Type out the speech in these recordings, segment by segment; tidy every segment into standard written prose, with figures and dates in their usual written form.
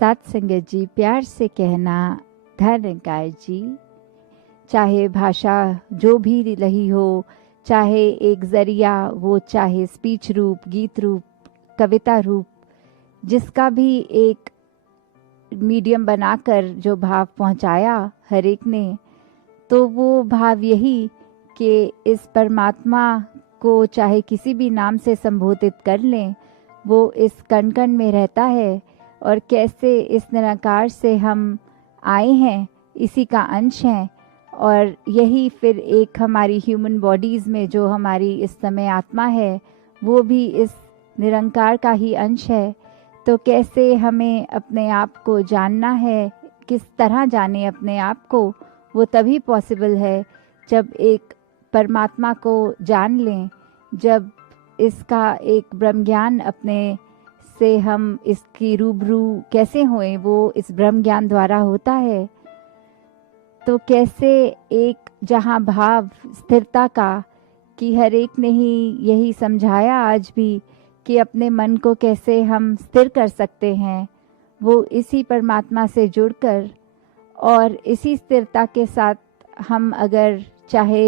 साथ संगत जी, प्यार से कहना धर्मकार जी, चाहे भाषा जो भी रही हो, चाहे एक जरिया वो, चाहे स्पीच रूप, गीत रूप, कविता रूप, जिसका भी एक मीडियम बनाकर जो भाव पहुंचाया हर एक ने, तो वो भाव यही कि इस परमात्मा को चाहे किसी भी नाम से संबोधित कर लें, वो इस कण कण में रहता है और कैसे इस निराकार से हम आए हैं, इसी का अंश हैं। और यही फिर एक हमारी ह्यूमन बॉडीज़ में जो हमारी इस समय आत्मा है, वो भी इस निरंकार का ही अंश है। तो कैसे हमें अपने आप को जानना है, किस तरह जाने अपने आप को, वो तभी पॉसिबल है जब एक परमात्मा को जान लें, जब इसका एक ब्रह्म ज्ञान अपने से हम इसकी रूबरू कैसे होएं, वो इस ब्रह्म ज्ञान द्वारा होता है। तो कैसे एक जहाँ भाव स्थिरता का, कि हर एक ने ही यही समझाया आज भी कि अपने मन को कैसे हम स्थिर कर सकते हैं, वो इसी परमात्मा से जुड़कर, और इसी स्थिरता के साथ हम अगर चाहे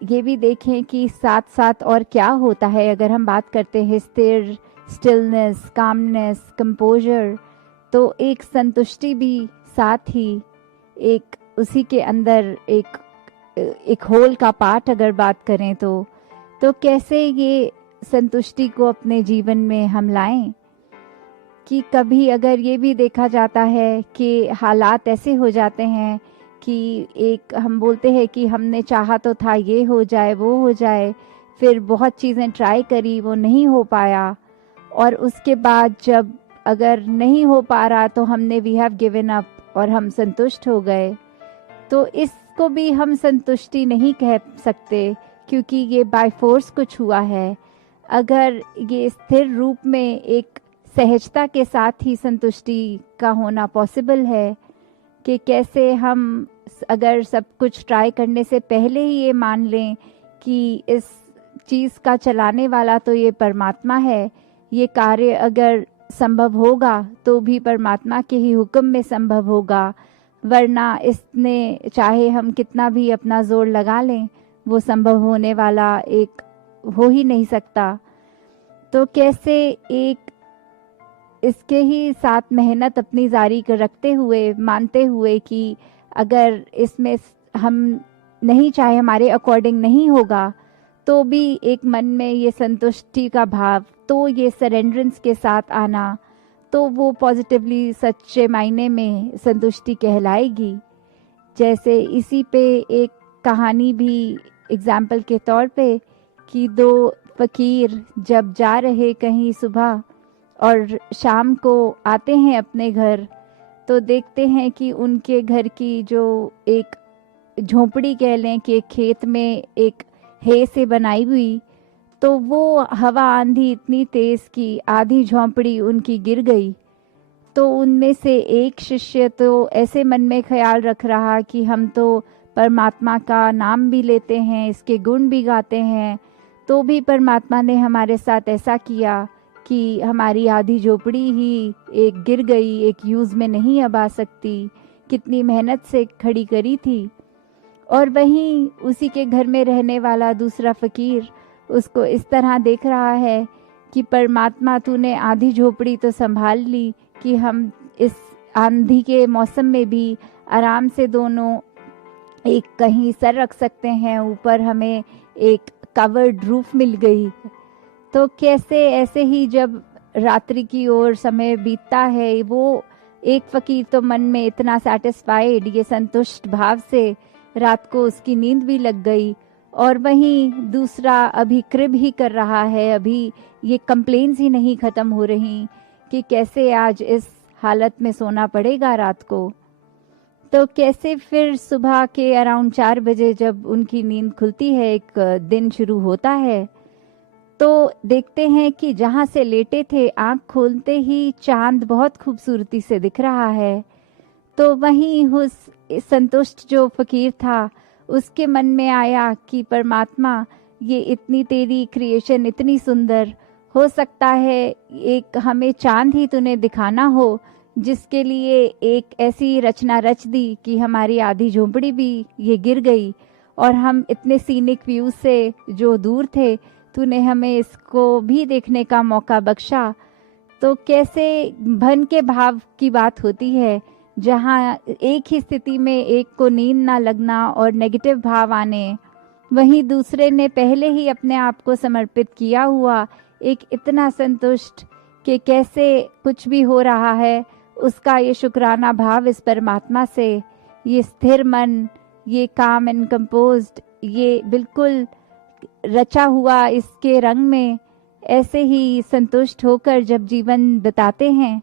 ये भी देखें कि साथ साथ और क्या होता है। अगर हम बात करते हैं स्थिर, स्टिलनेस, कामनेस, कंपोजर, तो एक संतुष्टि भी साथ ही एक उसी के अंदर एक होल का पार्ट अगर बात करें तो कैसे ये संतुष्टि को अपने जीवन में हम लाएं। कि कभी अगर ये भी देखा जाता है कि हालात ऐसे हो जाते हैं कि एक हम बोलते हैं कि हमने चाहा तो था ये हो जाए वो हो जाए, फिर बहुत चीज़ें ट्राई करी, वो नहीं हो पाया, और उसके बाद जब अगर नहीं हो पा रहा तो हमने वी हैव गिवन अप और हम संतुष्ट हो गए। तो इसको भी हम संतुष्टि नहीं कह सकते, क्योंकि ये बाय फोर्स कुछ हुआ है। अगर ये स्थिर रूप में एक सहजता के साथ ही संतुष्टि का होना पॉसिबल है, कि कैसे हम अगर सब कुछ ट्राई करने से पहले ही ये मान लें कि इस चीज़ का चलाने वाला तो ये परमात्मा है, ये कार्य अगर संभव होगा तो भी परमात्मा के ही हुक्म में संभव होगा, वरना इसने चाहे हम कितना भी अपना जोर लगा लें, वो संभव होने वाला एक हो ही नहीं सकता। तो कैसे एक इसके ही साथ मेहनत अपनी जारी रखते हुए, मानते हुए कि अगर इसमें हम नहीं चाहे, हमारे अकॉर्डिंग नहीं होगा, तो भी एक मन में ये संतुष्टि का भाव, तो ये सरेंडरेंस के साथ आना, तो वो पॉजिटिवली सच्चे मायने में संतुष्टि कहलाएगी। जैसे इसी पे एक कहानी भी एग्जाम्पल के तौर पे, कि दो फकीर जब जा रहे कहीं सुबह और शाम को आते हैं अपने घर, तो देखते हैं कि उनके घर की जो एक झोंपड़ी कह लें कि एक खेत में एक हे से बनाई हुई, तो वो हवा आंधी इतनी तेज कि आधी झोंपड़ी उनकी गिर गई। तो उनमें से एक शिष्य तो ऐसे मन में ख्याल रख रहा कि हम तो परमात्मा का नाम भी लेते हैं, इसके गुण भी गाते हैं, तो भी परमात्मा ने हमारे साथ ऐसा किया कि हमारी आधी झोपड़ी ही एक गिर गई, एक यूज़ में नहीं अब आ सकती, कितनी मेहनत से खड़ी करी थी। और वहीं उसी के घर में रहने वाला दूसरा फकीर उसको इस तरह देख रहा है कि परमात्मा तूने आधी झोपड़ी तो संभाल ली कि हम इस आंधी के मौसम में भी आराम से दोनों एक कहीं सर रख सकते हैं, ऊपर हमें एक कवर्ड रूफ मिल गई। तो कैसे ऐसे ही जब रात्रि की ओर समय बीतता है, वो एक फकीर तो मन में इतना सेटिस्फाइड, ये संतुष्ट भाव से रात को उसकी नींद भी लग गई, और वहीं दूसरा अभी क्रिब ही कर रहा है, अभी ये कंप्लेंट्स ही नहीं ख़त्म हो रही कि कैसे आज इस हालत में सोना पड़ेगा रात को। तो कैसे फिर सुबह के अराउंड 4 बजे जब उनकी नींद खुलती है, एक दिन शुरू होता है, तो देखते हैं कि जहाँ से लेटे थे आंख खोलते ही चांद बहुत खूबसूरती से दिख रहा है। तो वहीं उस संतुष्ट जो फकीर था, उसके मन में आया कि परमात्मा, ये इतनी तेरी क्रिएशन इतनी सुंदर, हो सकता है एक हमें चांद ही तूने दिखाना हो जिसके लिए एक ऐसी रचना रच दी कि हमारी आधी झोंपड़ी भी ये गिर गई, और हम इतने सीनिक व्यू से जो दूर थे, तूने हमें इसको भी देखने का मौका बख्शा। तो कैसे भन के भाव की बात होती है, जहाँ एक ही स्थिति में एक को नींद ना लगना और नेगेटिव भाव आने, वहीं दूसरे ने पहले ही अपने आप को समर्पित किया हुआ एक इतना संतुष्ट कि कैसे कुछ भी हो रहा है उसका ये शुक्राना भाव इस परमात्मा से, ये स्थिर मन, ये काम एंड कंपोज्ड, ये बिल्कुल रचा हुआ इसके रंग में ऐसे ही संतुष्ट होकर जब जीवन बिताते हैं,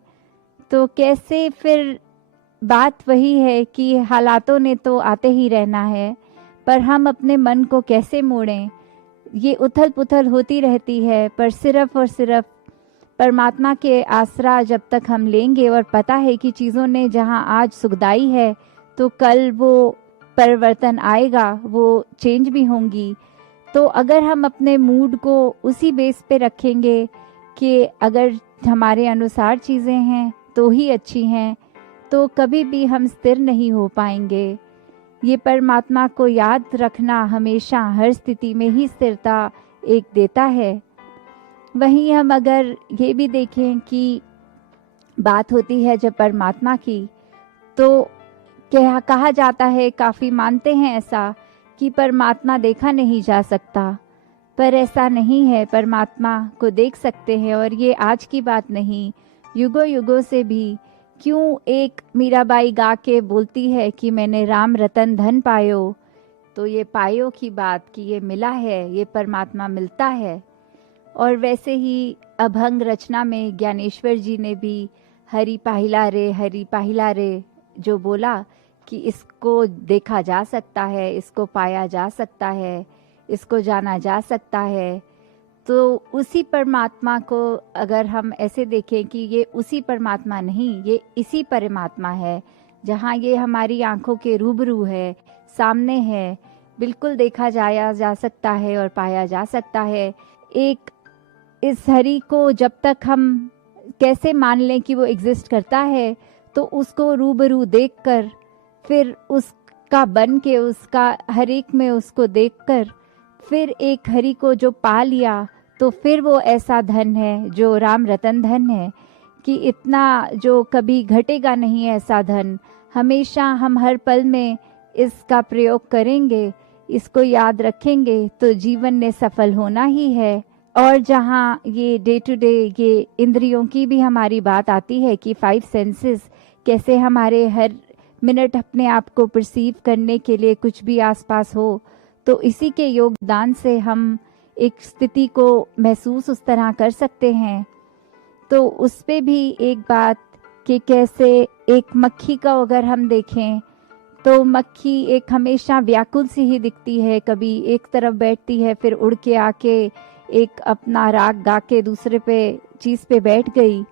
तो कैसे फिर बात वही है कि हालातों ने तो आते ही रहना है, पर हम अपने मन को कैसे मोड़ें। ये उथल पुथल होती रहती है, पर सिर्फ और सिर्फ परमात्मा के आसरा जब तक हम लेंगे और पता है कि चीज़ों ने जहाँ आज सुखदाई है तो कल वो परिवर्तन आएगा, वो चेंज भी होंगी। तो अगर हम अपने मूड को उसी बेस पे रखेंगे कि अगर हमारे अनुसार चीज़ें हैं तो ही अच्छी हैं, तो कभी भी हम स्थिर नहीं हो पाएंगे। ये परमात्मा को याद रखना हमेशा हर स्थिति में ही स्थिरता एक देता है। वहीं हम अगर ये भी देखें कि बात होती है जब परमात्मा की, तो क्या कहा जाता है, काफ़ी मानते हैं ऐसा कि परमात्मा देखा नहीं जा सकता, पर ऐसा नहीं है। परमात्मा को देख सकते हैं, और ये आज की बात नहीं, युगों युगों से भी। क्यों एक मीराबाई गा के बोलती है कि मैंने राम रतन धन पायो, तो ये पायो की बात कि ये मिला है, ये परमात्मा मिलता है। और वैसे ही अभंग रचना में ज्ञानेश्वर जी ने भी हरि पाहिला रे जो बोला कि इसको देखा जा सकता है, इसको पाया जा सकता है, इसको जाना जा सकता है। तो उसी परमात्मा को अगर हम ऐसे देखें कि ये उसी परमात्मा नहीं, ये इसी परमात्मा है, जहाँ ये हमारी आंखों के रूबरू है, सामने है, बिल्कुल देखा जाया जा सकता है और पाया जा सकता है। एक इस हरि को जब तक हम कैसे मान लें कि वो एग्जिस्ट करता है, तो उसको रूबरू देखकर, फिर उसका बन के, उसका हर एक में उसको देखकर, फिर एक हरि को जो पा लिया, तो फिर वो ऐसा धन है जो राम रतन धन है कि इतना जो कभी घटेगा नहीं ऐसा धन। हमेशा हम हर पल में इसका प्रयोग करेंगे, इसको याद रखेंगे, तो जीवन ने सफल होना ही है। और जहाँ ये डे टू डे ये इंद्रियों की भी हमारी बात आती है कि 5 सेंसेस कैसे हमारे हर मिनट अपने आप को परसीव करने के लिए कुछ भी आसपास हो, तो इसी के योगदान से हम एक स्थिति को महसूस उस तरह कर सकते हैं। तो उस पे भी एक बात कि कैसे एक मक्खी का अगर हम देखें, तो मक्खी एक हमेशा व्याकुल सी ही दिखती है, कभी एक तरफ बैठती है, फिर उड़ के आके एक अपना राग गा के दूसरे पे चीज़ पे बैठ गई।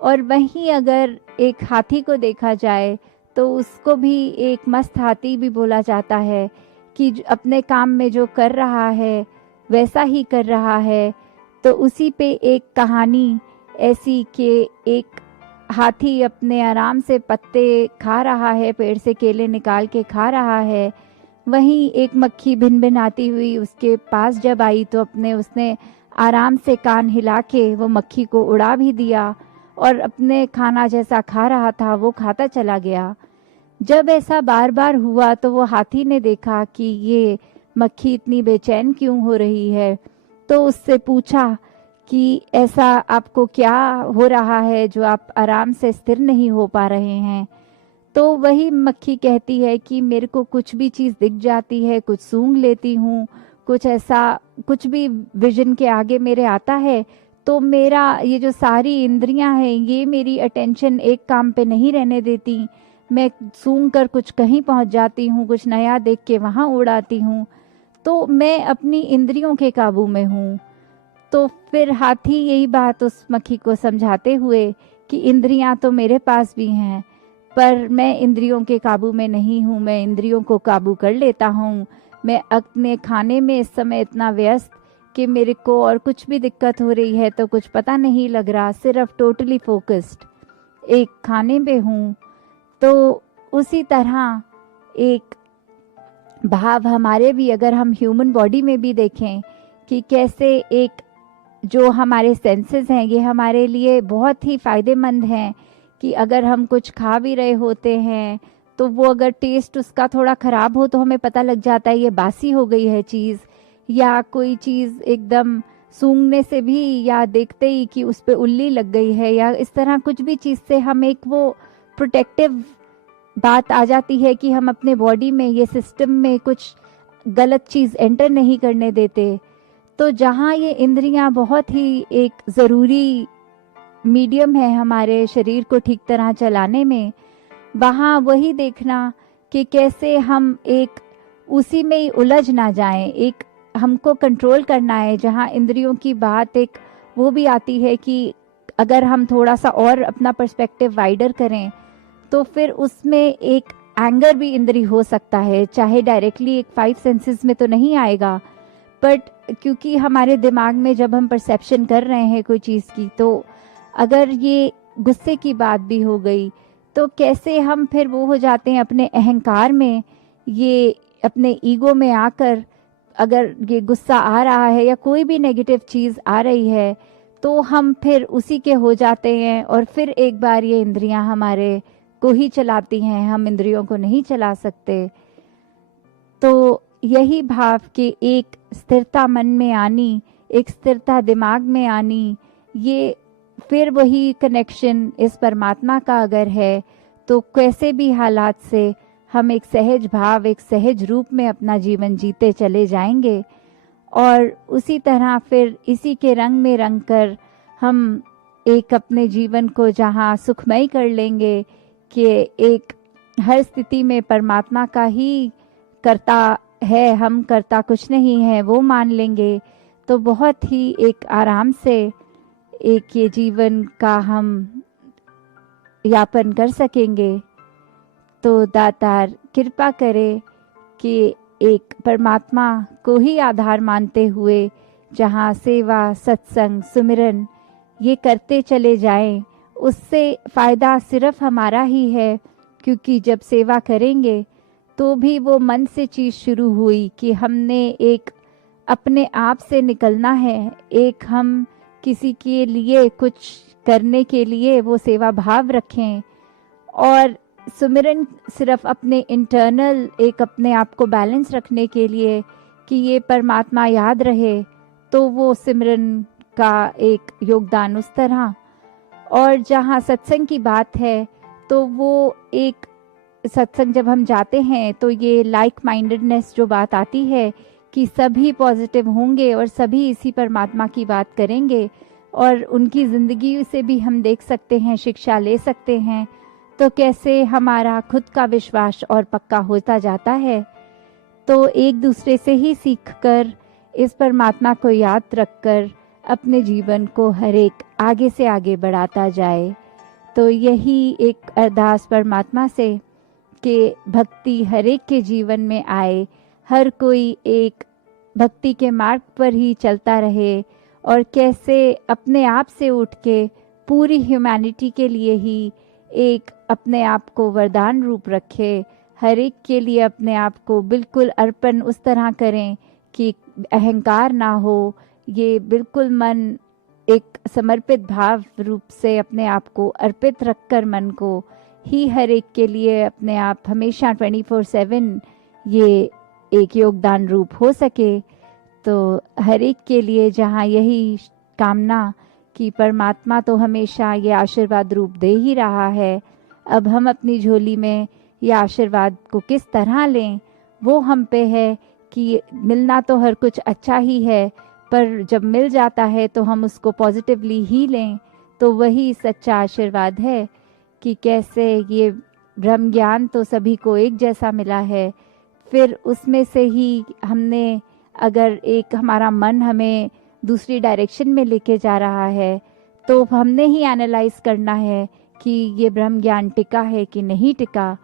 और वहीं अगर एक हाथी को देखा जाए, तो उसको भी एक मस्त हाथी भी बोला जाता है कि अपने काम में जो कर रहा है वैसा ही कर रहा है। तो उसी पे एक कहानी ऐसी कि एक हाथी अपने आराम से पत्ते खा रहा है, पेड़ से केले निकाल के खा रहा है। वहीं एक मक्खी भिन भिन आती हुई उसके पास जब आई, तो उसने आराम से कान हिला के वो मक्खी को उड़ा भी दिया, और अपने खाना जैसा खा रहा था वो खाता चला गया। जब ऐसा बार बार हुआ, तो वो हाथी ने देखा कि ये मक्खी इतनी बेचैन क्यों हो रही है, तो उससे पूछा कि ऐसा आपको क्या हो रहा है जो आप आराम से स्थिर नहीं हो पा रहे हैं। तो वही मक्खी कहती है कि मेरे को कुछ भी चीज़ दिख जाती है, कुछ सूंघ लेती हूँ, कुछ ऐसा कुछ भी विजन के आगे मेरे आता है, तो मेरा ये जो सारी इंद्रियां हैं ये मेरी अटेंशन एक काम पे नहीं रहने देती। मैं सूंघ कर कुछ कहीं पहुंच जाती हूँ, कुछ नया देख के वहाँ उड़ाती हूँ, तो मैं अपनी इंद्रियों के काबू में हूँ। तो फिर हाथी यही बात उस मक्खी को समझाते हुए कि इंद्रियां तो मेरे पास भी हैं, पर मैं इंद्रियों के काबू में नहीं हूँ, मैं इंद्रियों को काबू कर लेता हूँ। मैं अपने खाने में इस समय इतना व्यस्त कि मेरे को और कुछ भी दिक्कत हो रही है तो कुछ पता नहीं लग रहा, सिर्फ टोटली फोकस्ड। एक खाने पे हूँ, तो उसी तरह एक भाव हमारे भी, अगर हम ह्यूमन बॉडी में भी देखें कि कैसे एक जो हमारे सेंसेस हैं ये हमारे लिए बहुत ही फ़ायदेमंद हैं, कि अगर हम कुछ खा भी रहे होते हैं तो वो अगर टेस्ट उसका थोड़ा ख़राब हो तो हमें पता लग जाता है ये बासी हो गई है चीज़, या कोई चीज़ एकदम सूंघने से भी या देखते ही कि उस पर उल्ली लग गई है, या इस तरह कुछ भी चीज़ से हम एक वो प्रोटेक्टिव बात आ जाती है कि हम अपने बॉडी में ये सिस्टम में कुछ गलत चीज़ एंटर नहीं करने देते। तो जहाँ ये इंद्रियां बहुत ही एक ज़रूरी मीडियम है हमारे शरीर को ठीक तरह चलाने में, वहाँ वही देखना कि कैसे हम एक उसी में ही उलझ ना जाएं। एक हमको कंट्रोल करना है, जहाँ इंद्रियों की बात एक वो भी आती है कि अगर हम थोड़ा सा और अपना पर्सपेक्टिव वाइडर करें तो फिर उसमें एक एंगर भी इंद्री हो सकता है, चाहे डायरेक्टली एक 5 सेंसेस में तो नहीं आएगा, बट क्योंकि हमारे दिमाग में जब हम परसेप्शन कर रहे हैं कोई चीज़ की, तो अगर ये गुस्से की बात भी हो गई तो कैसे हम फिर वो हो जाते हैं अपने अहंकार में, ये अपने ईगो में आकर अगर ये गुस्सा आ रहा है या कोई भी नेगेटिव चीज़ आ रही है तो हम फिर उसी के हो जाते हैं, और फिर एक बार ये इंद्रियां हमारे को ही चलाती हैं, हम इंद्रियों को नहीं चला सकते। तो यही भाव के एक स्थिरता मन में आनी, एक स्थिरता दिमाग में आनी, ये फिर वही कनेक्शन इस परमात्मा का अगर है तो कैसे भी हालात से हम एक सहज भाव, एक सहज रूप में अपना जीवन जीते चले जाएंगे, और उसी तरह फिर इसी के रंग में रंग कर हम एक अपने जीवन को जहाँ सुखमय कर लेंगे कि एक हर स्थिति में परमात्मा का ही करता है, हम करता कुछ नहीं है, वो मान लेंगे, तो बहुत ही एक आराम से एक ये जीवन का हम यापन कर सकेंगे। तो दातार कृपा करे कि एक परमात्मा को ही आधार मानते हुए जहाँ सेवा, सत्संग, सुमिरन ये करते चले जाएं, उससे फ़ायदा सिर्फ हमारा ही है, क्योंकि जब सेवा करेंगे तो भी वो मन से चीज़ शुरू हुई कि हमने एक अपने आप से निकलना है, एक हम किसी के लिए कुछ करने के लिए वो सेवा भाव रखें, और सुमिरन सिर्फ अपने इंटरनल एक अपने आप को बैलेंस रखने के लिए कि ये परमात्मा याद रहे, तो वो सिमरन का एक योगदान उस तरह। और जहाँ सत्संग की बात है तो वो एक सत्संग जब हम जाते हैं तो ये लाइक माइंडेडनेस जो बात आती है कि सभी पॉजिटिव होंगे और सभी इसी परमात्मा की बात करेंगे, और उनकी ज़िंदगी से भी हम देख सकते हैं, शिक्षा ले सकते हैं, तो कैसे हमारा खुद का विश्वास और पक्का होता जाता है। तो एक दूसरे से ही सीखकर इस परमात्मा को याद रखकर अपने जीवन को हर एक आगे से आगे बढ़ाता जाए। तो यही एक अरदास परमात्मा से कि भक्ति हर एक के जीवन में आए, हर कोई एक भक्ति के मार्ग पर ही चलता रहे, और कैसे अपने आप से उठ के पूरी ह्यूमैनिटी के लिए ही एक अपने आप को वरदान रूप रखे, हर एक के लिए अपने आप को बिल्कुल अर्पण उस तरह करें कि अहंकार ना हो, ये बिल्कुल मन एक समर्पित भाव रूप से अपने आप को अर्पित रखकर मन को ही हर एक के लिए अपने आप हमेशा 24/7 ये एक योगदान रूप हो सके। तो हर एक के लिए जहाँ यही कामना कि परमात्मा तो हमेशा ये आशीर्वाद रूप दे ही रहा है, अब हम अपनी झोली में ये आशीर्वाद को किस तरह लें वो हम पे है कि मिलना तो हर कुछ अच्छा ही है, पर जब मिल जाता है तो हम उसको पॉजिटिवली ही लें। तो वही सच्चा आशीर्वाद है कि कैसे ये ब्रह्म ज्ञान तो सभी को एक जैसा मिला है, फिर उसमें से ही हमने अगर एक हमारा मन हमें दूसरी डायरेक्शन में लेके जा रहा है तो हमने ही एनालाइज करना है कि ये ब्रह्म ज्ञान टिका है कि नहीं टिका।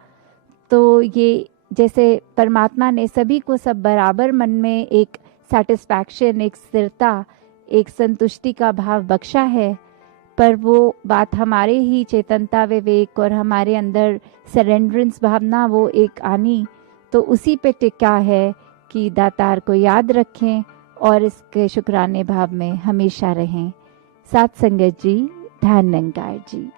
तो ये जैसे परमात्मा ने सभी को सब बराबर मन में एक सेटिस्फैक्शन, एक स्थिरता, एक संतुष्टि का भाव बख्शा है, पर वो बात हमारे ही चेतनता विवेक और हमारे अंदर सरेंडरेंस भावना वो एक आनी, तो उसी पे टिका है कि दातार को याद रखें और इसके शुक्राने भाव में हमेशा रहें। साथ संगत जी, ध्यान निरंकार जी।